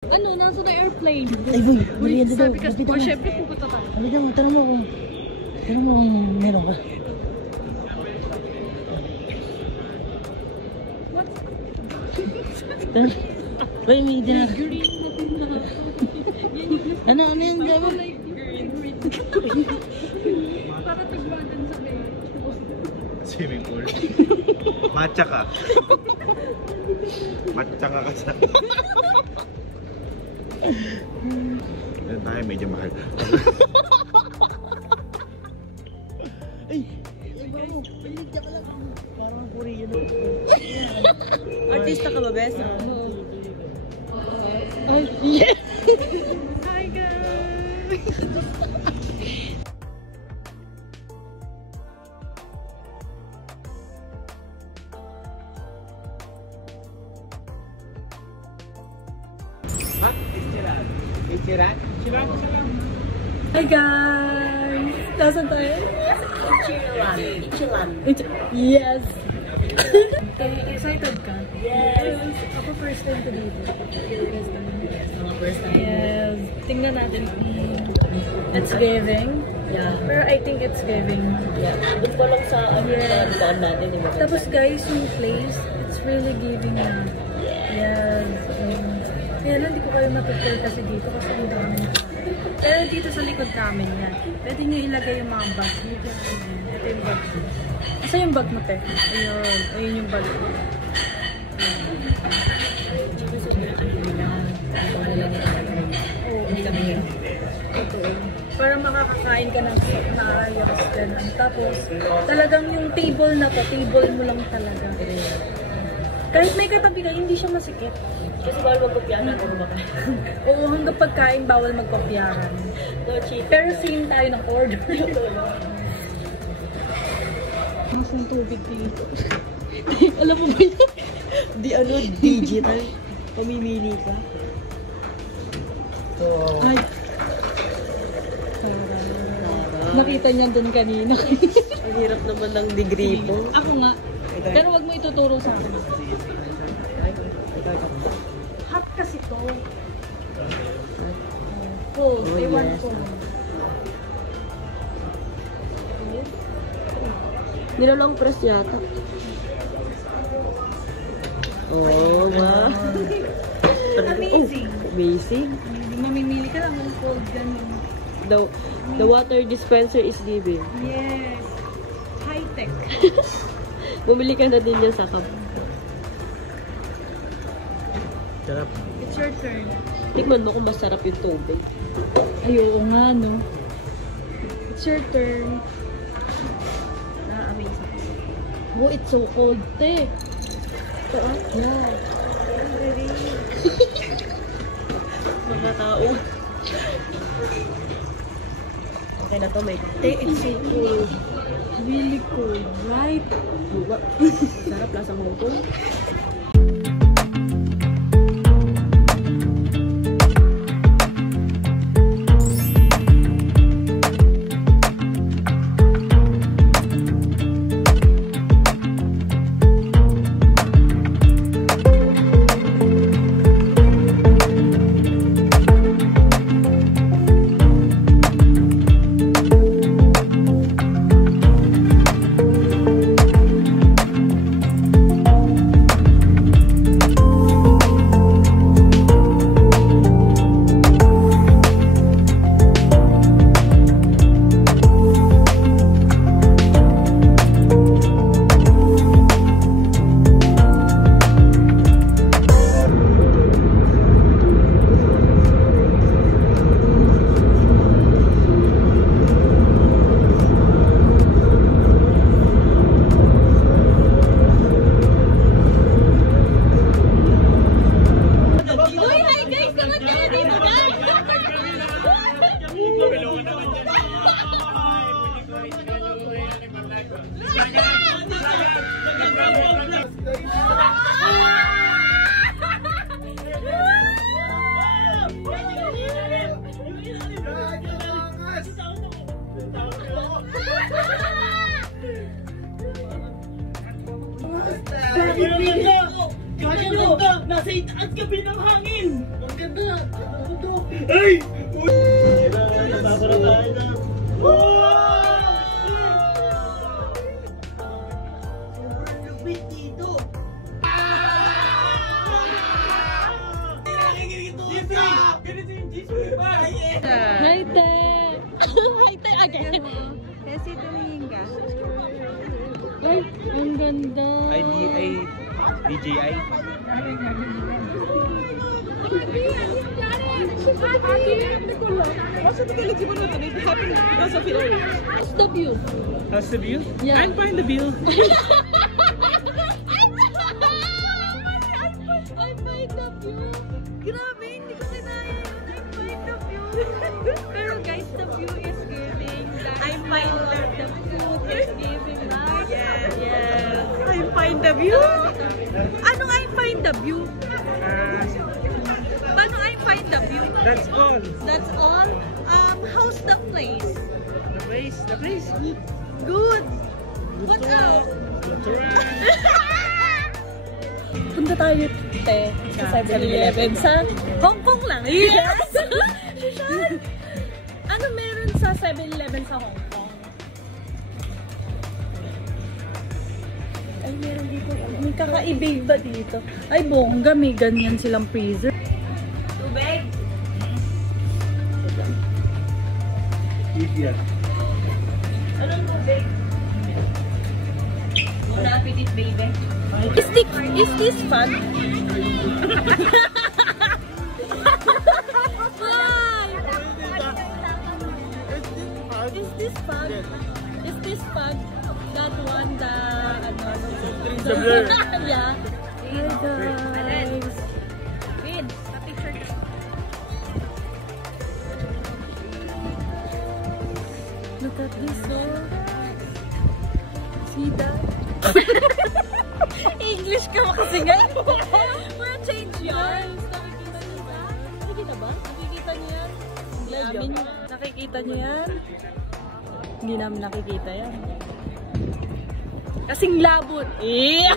Ano, nasa na airplane. Ay, boy, merienda daw. Sabi ka, Kapito na. syempre pupunta tayo. Halika mo, tanong mo kung meron ka. What? Boy, may dinner. Green. Ano yan, diba? Like green. Para tagbadan sa may. Swimming pool. Matcha ka. Matcha ka kasi. Yan tayo, medyo mahal. Ay, paligya ka lang. Parang Korean. Artista ka ba, Bes? Ay, yes! Hi, guys! Hi guys! Nasaan tayo? Ichilan. Yes! Excited ka? Yes! Ako first time ko dito. First time. Yes! Tingnan natin kung it's giving. Yeah. Pero I think it's giving. Yeah. Doon pa lang sa paan natin, di ba? Tapos guys, yung place, it's really giving na. Yes. Kaya lang di ko kayo matutur kasi dito kasi ang dami. Pero dito sa likod namin yan. Pwede nyo ilagay yung mga bag. Ito yung bag. Asa yung bag mo, te? Ayun. Ayun yung bag. Para makakakain ka ng maayos ganun. Tapos, talagang yung table na to, table mo lang talaga. Kahit may katabi ka, hindi siya masikip. Kasi bawal magkopyanan kung kumakain. Oo, hanggang pagkain, bawal magkopyaran. No cheat. Pero same tayo ng order. Mas ng tubig dito. Alam mo ba yun? Di ano, digital. Pamimili ka. Ay. Nakita niya doon kanina. Ang hirap naman ng degree po. Ako nga. Pero wag mo ituturo sa akin. Hot kasi to. Cold. Oh, Ewan yes. ko. Nilalong press yata. Oh, wow. Amazing. Amazing. Mamimili ka lang ng cold ganun. The water dispenser is giving. Yes. High-tech. Bumili ka na din yan sa cup. Sarap. It's your turn. Tikman mo kung masarap yung tubig. Ay, oo nga, no? It's your turn. Amazing. Oh, it's so cold, te. Ito ah? Yeah. Mga tao. Okay na to, may Te, it's so cold. Really cold, right? sarap lang sa Hong Kong. Bakit bigla? Gaganda! Nasa itaas ka ng hangin! Ang ganda! Ay! Nasama na tayo na. Lupit dito. Hi, Te! Hi, Te again! Kasi tumingin ka. Ay, ang ganda! DJI. Also, the quality mo natin, it happened because of it. What's the view? That's the view? Yeah. I'm fine the view. I find the view! Grabe, hindi ko kinaya yun. I find the view. Pero guys, the view is giving. I find the food is giving, right? Yes. Yes. I find the view? Anong I find the view? Paano I find the view? That's all. That's all? How's the place? The place good. Good. What else? Punta tayo, Te, sa 7-Eleven sa Hong Kong lang. Yes! Ano meron sa 7-Eleven sa Hong Kong? Ay, meron dito. May kakaiba dito. Ay, bongga. May ganyan silang freezer. Tubig? Easier. Anong tubig? Bon appetit, baby. Is this fun? Why? Is this fun? Is this fun? That one, the blur. Yeah. Hi guys. Win, pa-picture ka. Look at this, oh. See that? English ka makasingan. We'll change yarn. Nakikita niyo ba? Nakikita ba? Nakikita niyo yan? Namin, nakikita niyo yan? Hindi namin nakikita yan. Kasing labot. Yeah.